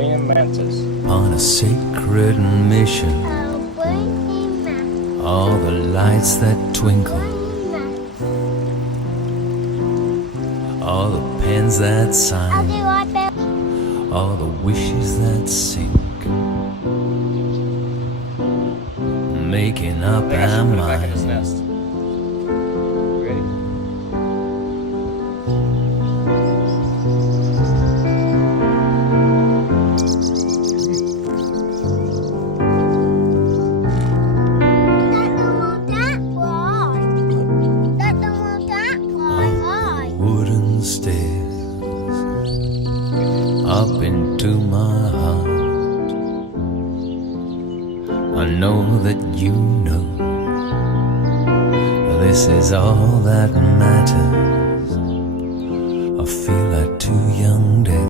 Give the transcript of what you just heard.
praying mantis. On a sacred mission, all the lights that twinkle, all the pens that sign, all the wishes that sink, making up I think I our should put it back in his mind. nest. Ready? Wooden stairs up into my heart. I know that you know this is all that matters.